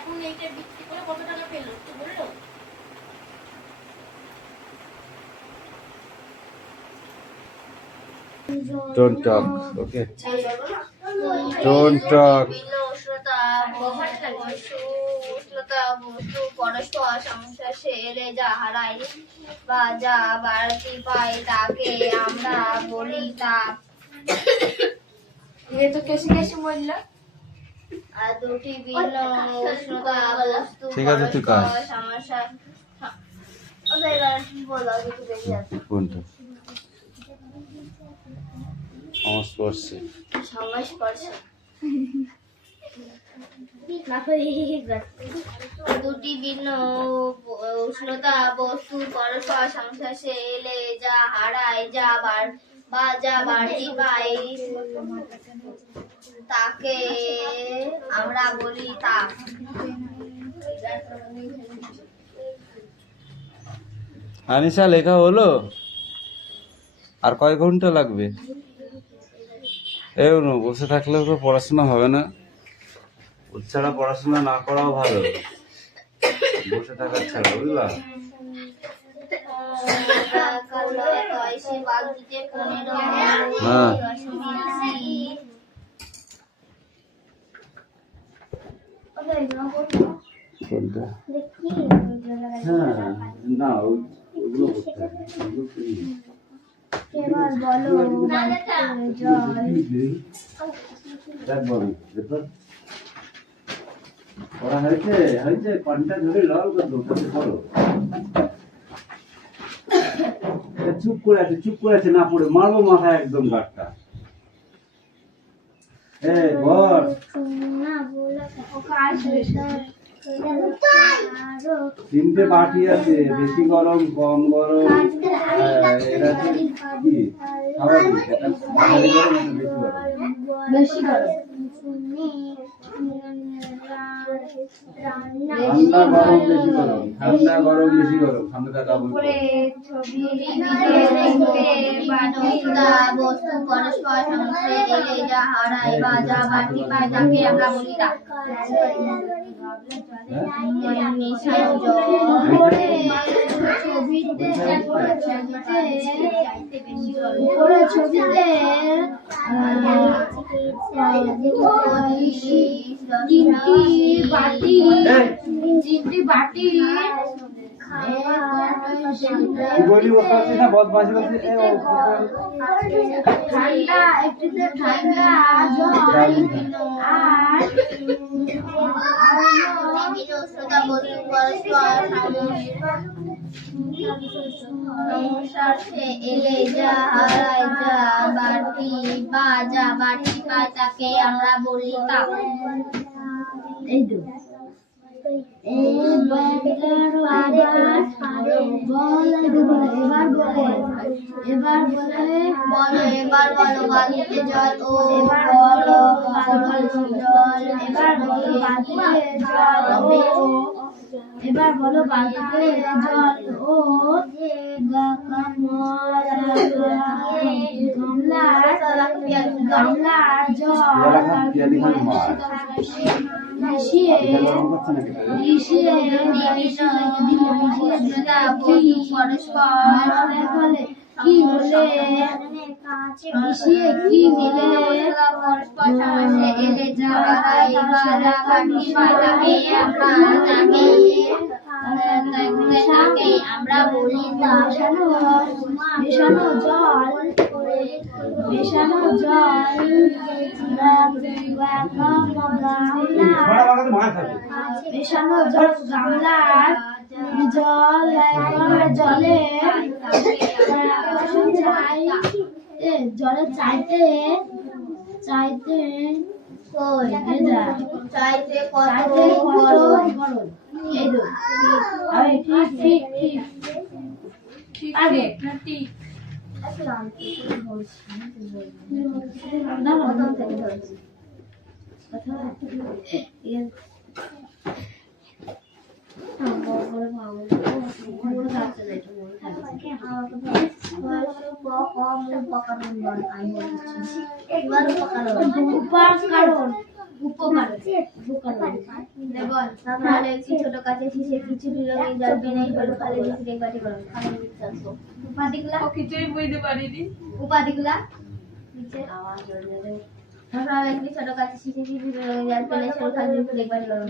এখন এইটা বিক্রি করে কত টাকা পেলো একটু বললো? Don't talk, okay? Don't talk. উষ্ণতা বস্তু পরস্পর সংস্পর্শে এলে যা হারায় বা যা বাড়তি পায় তাকে আমরা বলি তাপ। ये तो कैसे कैसे बोलला? আর দুটি ভিন্ন উষ্ণতা বস্তু ঠিক আছে, তুই কাজ। পরস্পর সমস্যা ওদের এবার বলো কিছু বেশি আছে কোনটা? সংস্পর্শে। সংস্পর্শে দুটি ভিন্ন উষ্ণতা বস্তু পরস্পর সংস্পর্শে এলে যা হারায় যা বা যা বাড়তি পায় তাকে আমরা বলি তাপ। আনিশা, লেখা হলো? আর কয় ঘন্টা লাগবে? এই অনু, বসে থাকলেও তো পড়াশোনা হবে না। ওর ছাড়া পড়াশোনা না করাও ভালো, বসে থাকার ছাড়া, বুঝলা? হ্যাঁ। কোনটা? হ্যাঁ, না ওগুলো করতে হবে, ওগুলো করি না। এবার বলো দেখ বলো, দেখো। পড়া হয়েছে? হয়েছে? পানটা ধরে লাল করো, ওটাতে পড়ো। চুপ করে আছে, না পড়ে মারবো মাথায় একদম গাঁটটা। বল। তিনটে বাটি আছে, বেশি গরম, কম গরম, এরা কি স্বাভাবিক? এটা ভারী গরম, এটা বেশি গরম। ঠান্ডা গরম বেশি গরম, ঠান্ডা গরম বেশি গরম, ঠান্ডা দাদা বলবো। বস্তু পরস্পর সংস্পর্শে এলে যা হারায় বা যা বাড়তি পায় তাকে আমরা বলি তাপ। মেশানো ছবিতে তিনটি বাটি ঠান্ডা, একটিতে ঠান্ডা জল আর সংস্পর্শে এলে যা হারায় যা বাড়তি বা যা বাড়তি পায় তাকে আমরা বলি তাপ। এই তো এবার বলো বালতিতে জল ও বলো জল। এবার বলো বালতিতে জল ও গামলার জল মিশিয়ে কি হলে মিশিয়ে কি হলে এলে যা হারায় বা যা বাড়তি পায় তাকে আমরা বলি তাপ। মেশানো জল গামলার জলে চাইতে কত গরম। এই তো ঠিক আগে উপকারণ বল তাহলে একটি ছোট কাছে শিশে খিচুড়ি রঙিন জল বিনাই হলো খালি বিস্কুট এক বাটি গরম উপাধিগুলা খিচুড়ি বুঝতে পারিনি। উপাধিগুলা নিচে তারপর একটি ছোট কাছে শিশে খিচুড়ি রঙিন জল বিনাই হলো খালি বিস্কুট এক বাটি গরম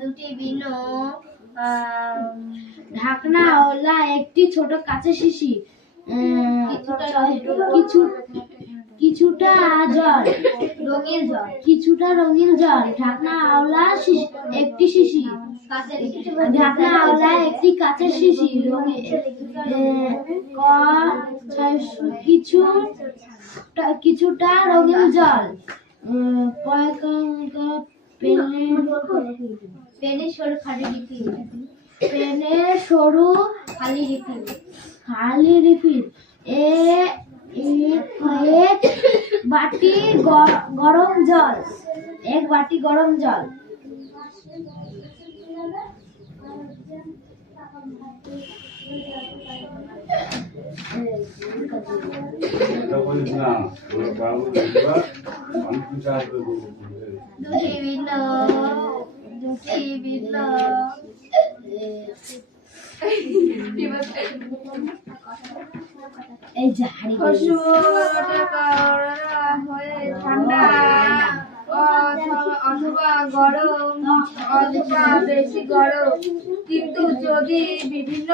দুটি ভিন্ন ঢাকনা ওলা একটি ছোট কাঁচের শিশি কিছুটা রঙিন জল ঢাকনা আওলা একটি শিশি ঢাকনা আওলা একটি কাঁচের শিশি কিছুটা রঙিন জল পেনের সরু খালি রিফিল এক বাটি গরম জল এটা বলিস না ওরা বাবু দেখবা আমি কি কাজ করবো দুটি ভিন্ন এই যে হাড়ি ঠান্ডা অথবা গরম অথবা বেশি গরম কিন্তু যদি বিভিন্ন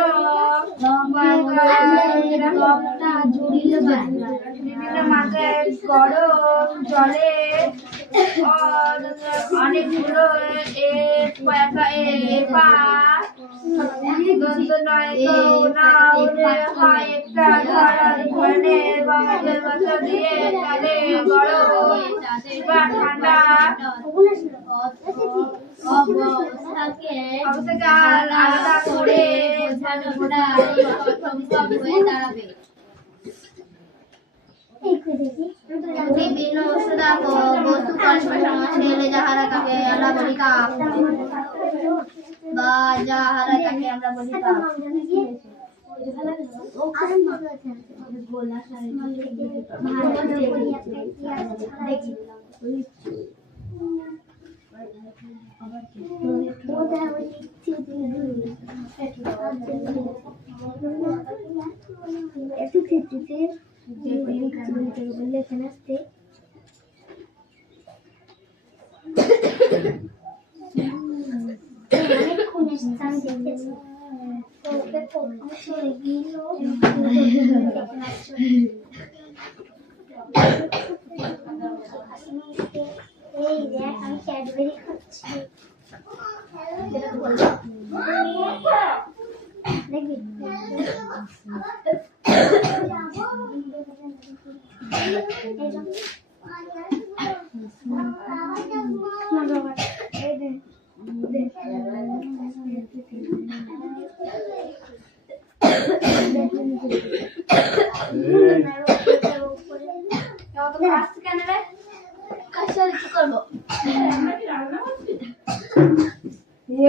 বিভিন্ন মাত্রায় গরম জলে অনেকগুলো একটা ধরনের ব্যবস্থা দিয়ে তাহলে গরম বা ঠান্ডা অবস্থাকে আলাদা করে হয়ে দাঁড়াবে। বিভিন্ন বস্তু পরস্পর সংস্পর্শে এলে যাহারা তাকে আমরা বলি কাপ বা যাহারা তাকে আমরা বলি কাপ। এই দেখ আমি ক্যাডবেরি খাচ্ছি দেখবি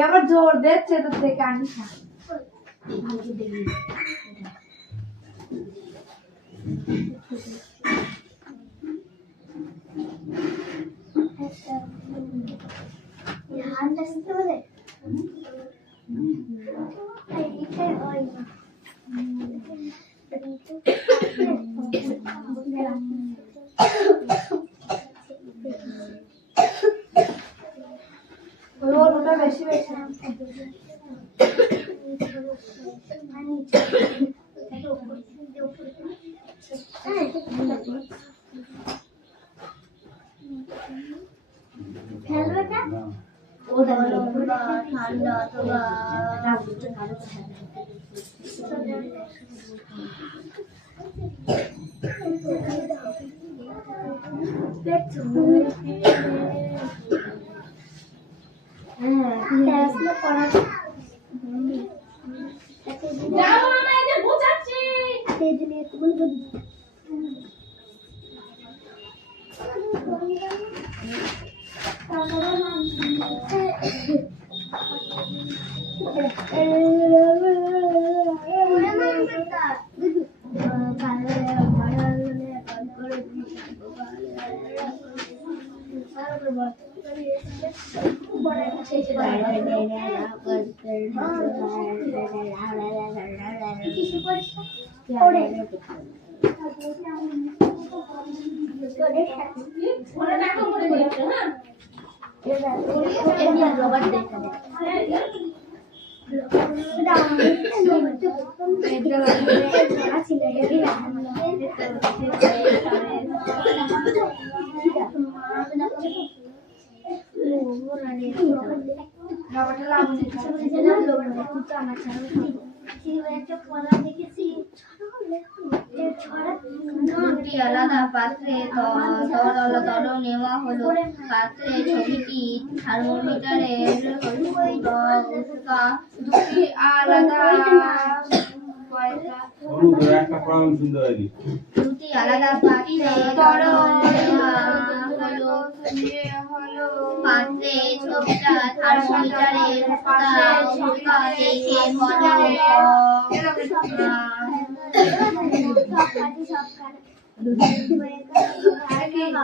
আবার জোর দিচ্ছে তো থেকে আনিস না ওটা বেশি বেশি ঠান্ডা অথবা দুটি আলাদা পাত্রে তরল নেওয়া হলো। পাত্রে ছবিটি থার্মোমিটারের দুটি আলাদা একটা প্রবলেম শুনতে পারি। দুটি আলাদা পাত্রে তরল নেওয়া হলো। পাত্রে ছবিটা থার্মোমিটারের দেখে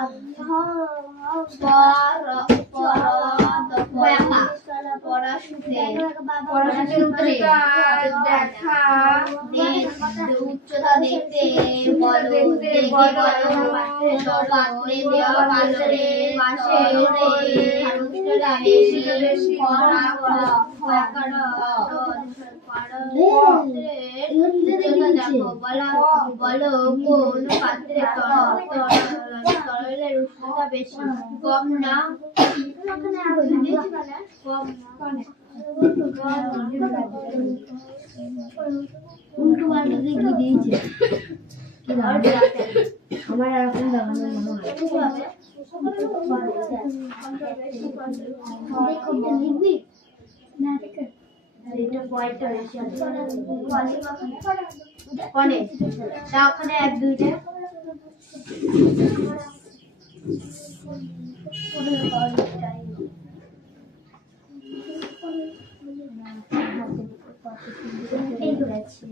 বলো উচ্চতা দেখতে বলো পাত্রে দেওয়া পাত্রের পাশে বেশি বলো কোন পাত্রে তরলের উষ্ণতা বেশি, কম না উল্টো পাল্টা দিয়ে দিয়েছে আমার এরকম দেখানো মনে হয় লিখবি না এটা পয়েন্টটা বেশি আছে কোনে তা ওখানে এক দুইটা এই করেছি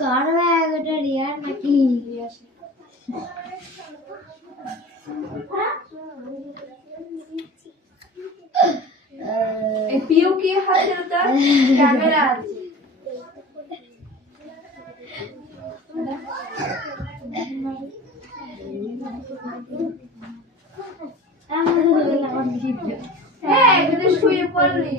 কার ব্যাগ এটা রিয়ার নাকি পিউ কি হাতে ওটা ক্যামেরা আছে হ্যাঁ কিন্তু শুয়ে পড়লি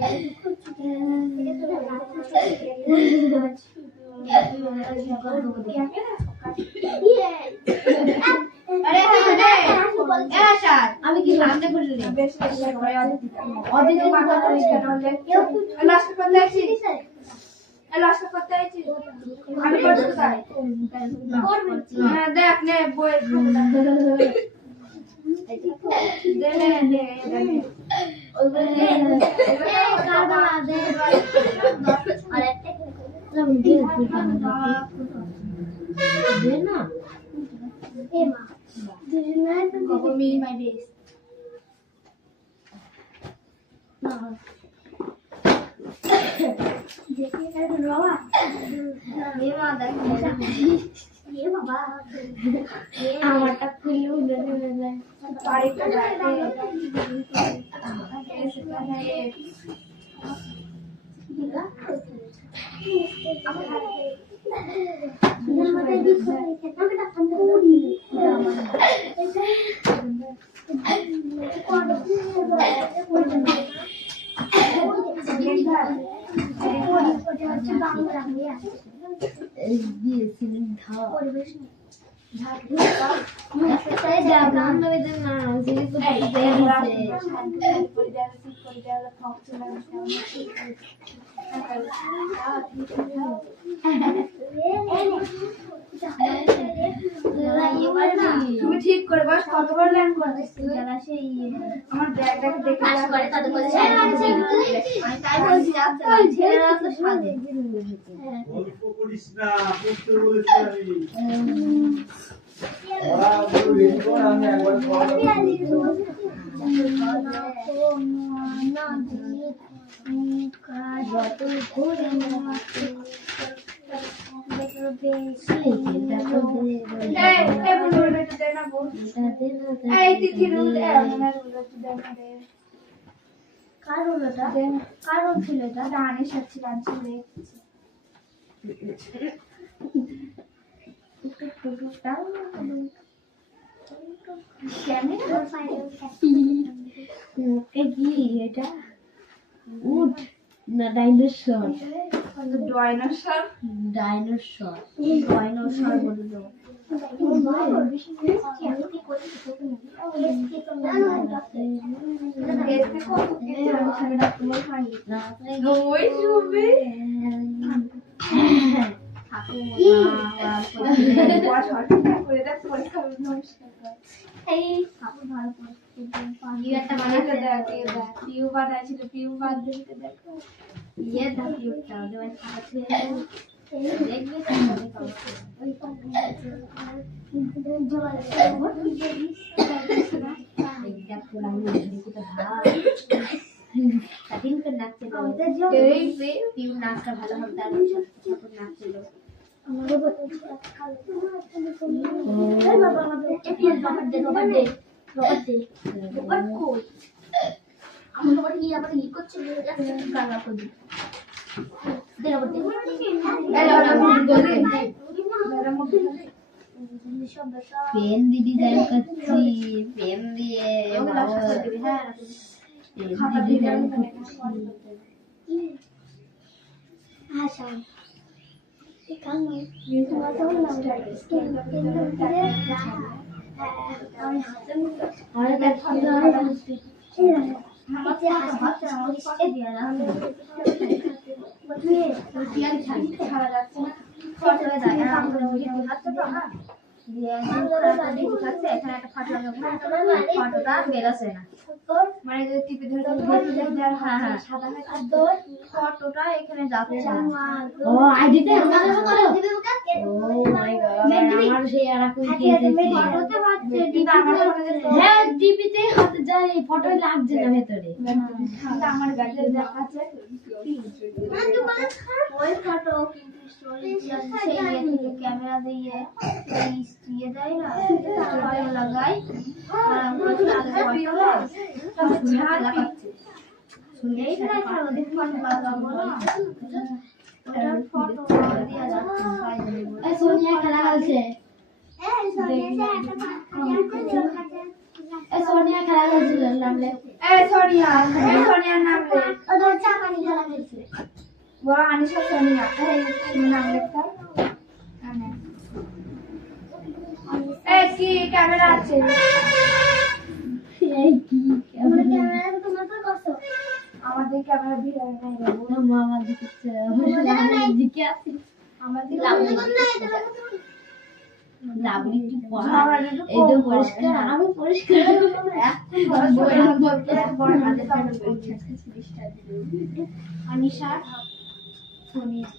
আমি কি সামনে বসে আমি করতে চাই দেখ নে বই আমারটা খুলে উঠে যায় তুমি ঠিক করে বস কতবার লাইন করছিস আমার ব্যাগটাকে দেখে অল্প করিস না, করতে বলেছি আমি। ওরা বলল, রেডি কর, আমি একবার কারণ ছিল এটা রানী সাথে রানী এটা উট না ডাইনোসর ডাইনোসর ডাইনোসর ডাইনোসর বলে দাও ওই শুনবে পিউ বানাইছিল পিউ বাদ দেখতে দেখো নাচটা ভালো হবে তার নাচছিল পেন দিয়ে ডিজাইন করছি পেন দিয়ে ডিজাইন করছি মানে যদি টিপে ধরে সাদা ফটোটা এখানে যাচ্ছে ও আইডিতে আমার আমার সেই আর কই হ্যাঁ ডিপিতে হাতে যায় ফটো লাগছে না ভেতরে আমার গাড়িতে দেখাচ্ছে ওই ফটো কিন্তু সেই ক্যামেরা দিয়ে ইয়ে দেয় না লাগাই সোনিয়া খেলা খেলছে সোনিয়া খেলা খেলছিল নামলে সোনিয়ার নাম বড় আনিশা সোনিয়া নাম লেখা কি ক্যামেরা আছে আমাদের ক্যামেরা ভিড় নাই মামা দিকে আছে আমাদের লাভলি কি এই তো পরিষ্কার আমি পরিষ্কার আনিশা সোনিয়া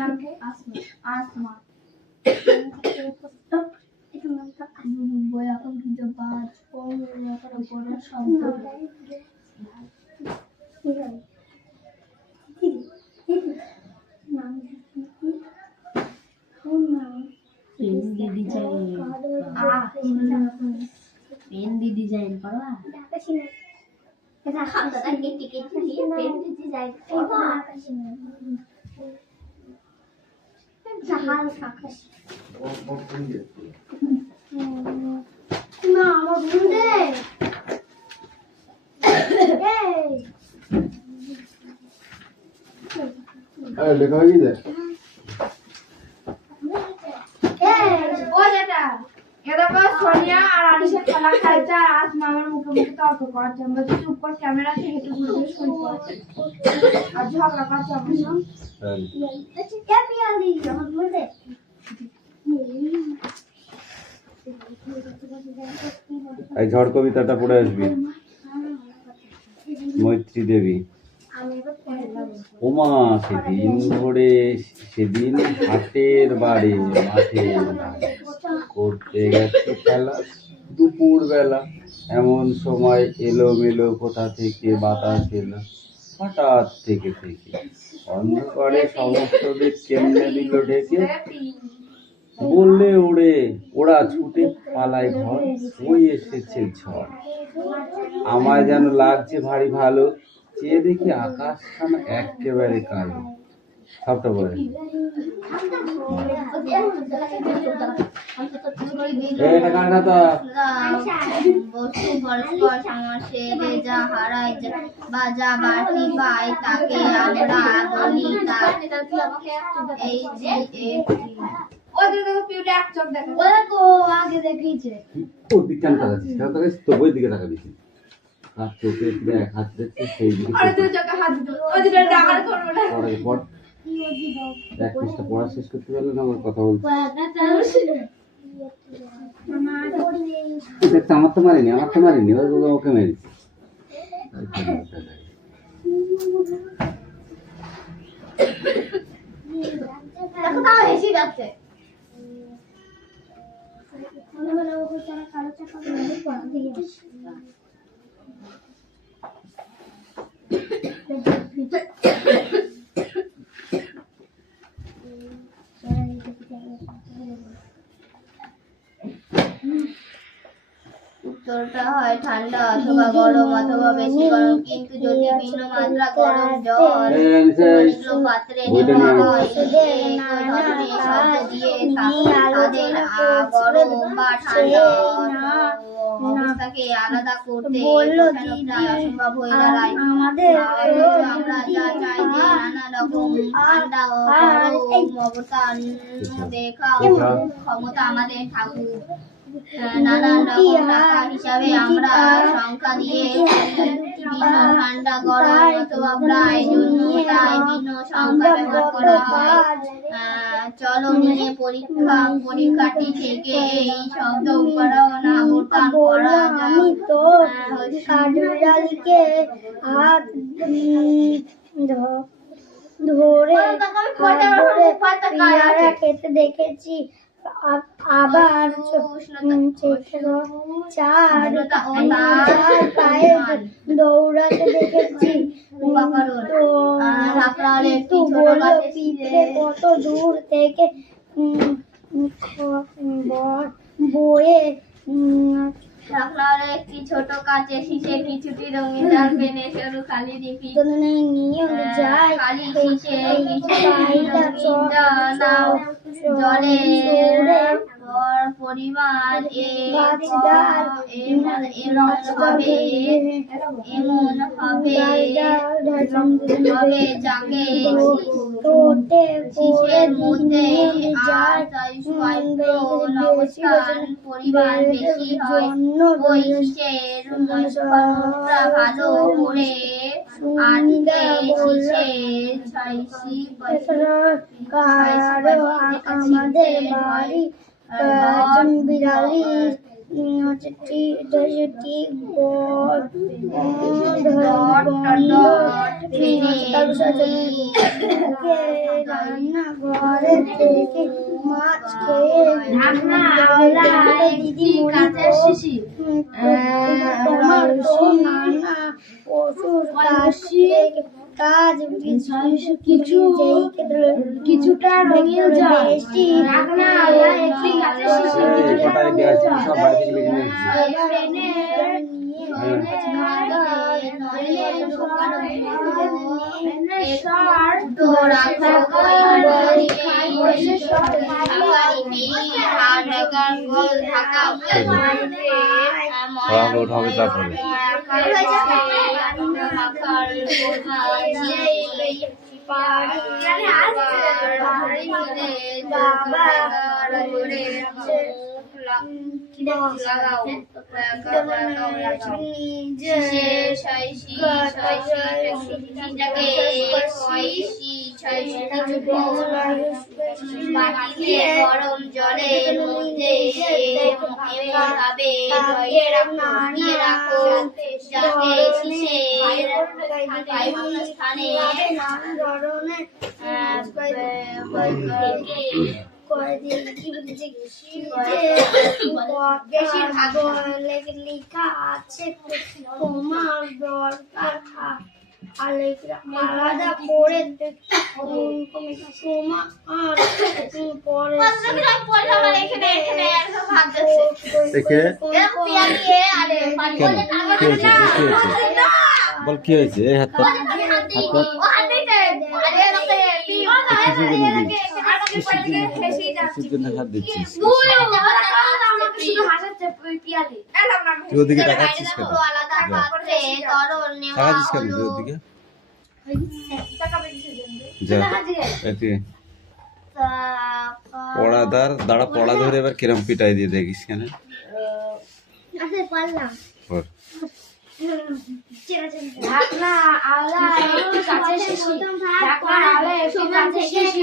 নাম কি আসমা এখন কিন্তু বাজ বড় শব্দ পেন দি ডিজাইন করবা এটা খাতাটা কেটে কেটে দিয়ে পেন্টিতে যাই এটা আকাশে জাহাজ আকাশ না আমার বুঝে লেখা হয়ে গেছে ও যেটা এরকম সোনিয়া আর আনিশা খেলা খেলছে আর আসমা আমার মুখে মুখে তর্ক করছে আমরা চুপ করে ক্যামেরা থেকে একটু ঘুরে শুনছি আর ঝগড়া করছে আমার সঙ্গে क्या पिया दी हम बोलते এই ঝড় কবিতাটা পড়ে আসবি মৈত্রী দেবী ওমা সেদিন হাটের বাড়ি মাঠে করতে গেছে খেলা দুপুর বেলা এমন সময় এলোমেলো কোথা থেকে বাতাস এলো হঠাৎ থেকে অন্ধকারে সমস্ত দিক কেমনে দিল ঢেকে বললে ওরা ছুটে পালায় ঘর ওই এসেছে ঝড় আমায় যেন লাগছে ভারী ভালো চেয়ে দেখি আকাশখানা একেবারে কালো সবটা বলে এটা কাটা তো বস্তু পরস্পর সংঘর্ষে যা হারায় বা যা বাড়তি পায় তাকে আমরা বলি এই ওদের দেখো পিউটা এক চোখ দেখো ওরা তো আগে দেখিয়েছে ওর দিকে কেন তাকাচ্ছিস তো বই দিকে তাকাবি আর চোখে এক হাত দেখছে সেই দিকে আরে তুই চোখে হাত দিও ওদের ডাকার করব না পড়ার পর এক পৃষ্ঠা পড়া শেষ করতে পারলে না আমার কথা বলছি দেখতে আমার তো মারিনি ওকে মেরেছি দেখো তাও হেসে যাচ্ছে মনে মনে ওকে যারা কালো চাকা বলে পড়া দিয়ে উত্তরটা হয় ঠান্ডা অথবা গরম অথবা বেশি গরম কিন্তু যদি ভিন্ন মাত্রা গরম জল উষ্ণ পাত্রে নেওয়া হয় এই ধরনের শব্দ দিয়ে তাদের গরম বা ঠান্ডা অবস্থাকে আলাদা করতে প্রায় অসম্ভব হয়ে দাঁড়ায় আমরা যা চাই যে নানা রকম ঠান্ডা ও গরম অবস্থান দেখা ক্ষমতা আমাদের থাকুক নানান রকম টাকা হিসাবে আমরা সংখ্যা দিয়ে ভিন্ন ঠান্ডা গরম অথবা প্রায় জন্য তাই ভিন্ন সংখ্যা ব্যবহার করা হয় চলো নিয়ে পরীক্ষাটি থেকে এই শব্দ উচ্চারণ আবর্তন করা আমি তো কাঠবিড়ালিকে হাত ধরে পেয়ারা খেতে দেখেছি আবার চার পায়ে দৌড়াতে দেখেছি তো বললো পিঁপড়ে কত দূর থেকে বয়ে শাপলার একটি ছোট কাচের শীষে কিছুটি রঙিন জাল পেনে সরু খালি রিপি নিয়ে যায় খালি শীষে কিছু রঙিন নাও জলে পরিমাণ এমন হবে যাকে শীষের মধ্যে অবস্থান পরিমাণ বেশি হয় ওই শীষের মাত্রা ভালো করে আটকে আমাদের বাড়ি বিড়ালি রান্নাঘরে থেকে মাছ খেয়ে দিদি তোমার তো নানা পশুর কাজ কিছুটা রঙিন জল রাখনা একটি গাছের শিশি উঠাবে তারপরে গরম জলের মধ্যে এভাবে নামিয়ে রাখো যাতে শীষের স্থানে লেখা আছে তোমার দরকার আলাদা করে বল কি হয়েছে এই হাতটা হাত দিচ্ছিস তুই ওদিকে তাকাচ্ছিস কেন তাকাচ্ছিস কেন তুই ওদিকে যা এতে পড়া দাঁড়া পড়া ধরে এবার কিরম পিটাই দিয়ে দেখিস কেন ঢাকনা আলা একটু কাছে শিশি ঢাকনা আলা একটু কাছে শিশি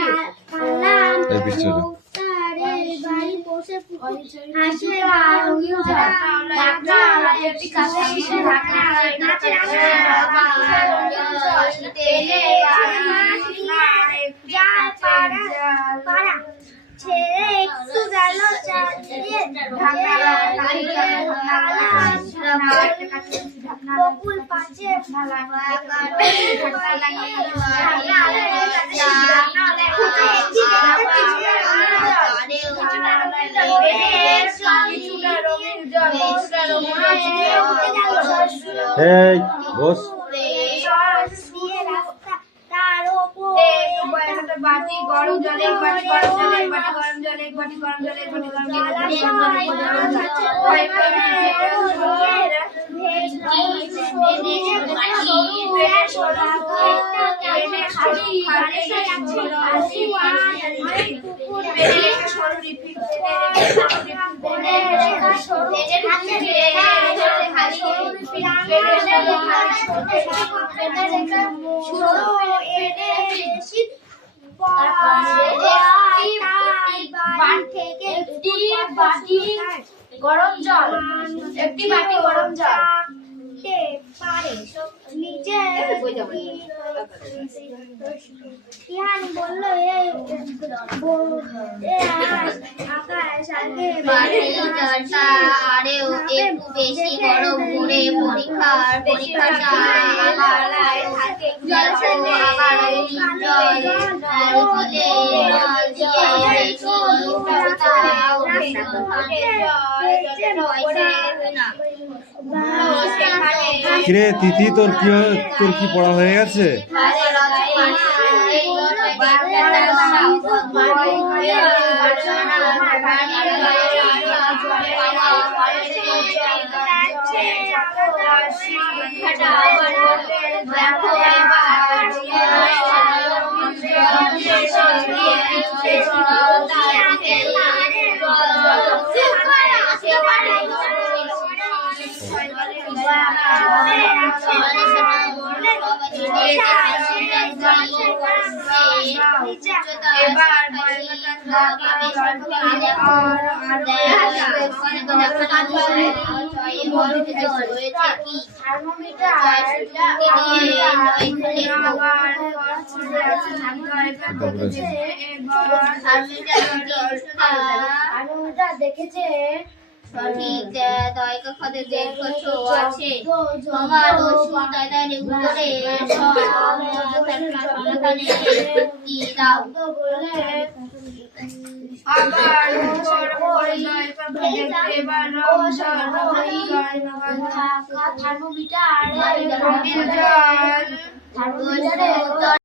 বাড়ি বসে হাসি ঢাকনা আলা একটু কাছে শিশি ঢাকনা আলা একটু কাছে পাড়া ছেড়ে একটু গেল বকুল পাশে এই বস বাটি গরম জলে এক বাটি গরম জলে এক বাটি গরম জলে এক বাটি গরম জলে এক বাটি গরম গরম জল একটি বাটি গরম জল পারে নিচে ইহান বললো আকাশ আগে আরেও একটু বেশি গরম করে পরীক্ষাটা কিরে তিথি তোর কি পড়া হয়ে গেছে দেখেছে সঠিক দয়কা খাতে দেখছো আছে আমার ওষুধ দাদার উপরে সমাধানে কি দাও আবার উপর পরিচয় পাবে দেখতে বারম জল থার্মোমিটার জল থার্মোমিটারে